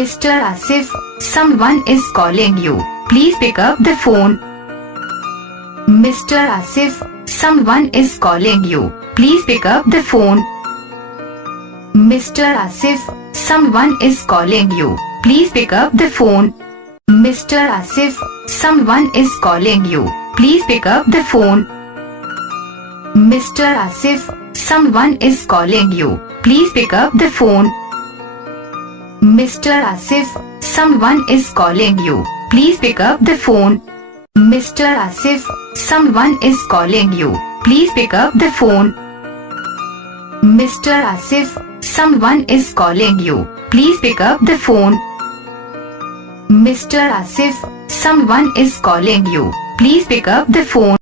Mr. Asif, someone is calling you. Please pick up the phone. Mr. Asif, someone is calling you. Please pick up the phone. Mr. Asif, someone is calling you. Please pick up the phone. Mr. Asif, someone is calling you. Please pick up the phone. Mr. Asif, someone is calling you. Please pick up the phone. Mr. Asif, someone is calling you. Please pick up the phone. Mr. Asif, someone is calling you. Please pick up the phone. Mr. Asif, someone is calling you. Please pick up the phone. Mr. Asif, someone is calling you. Please pick up the phone.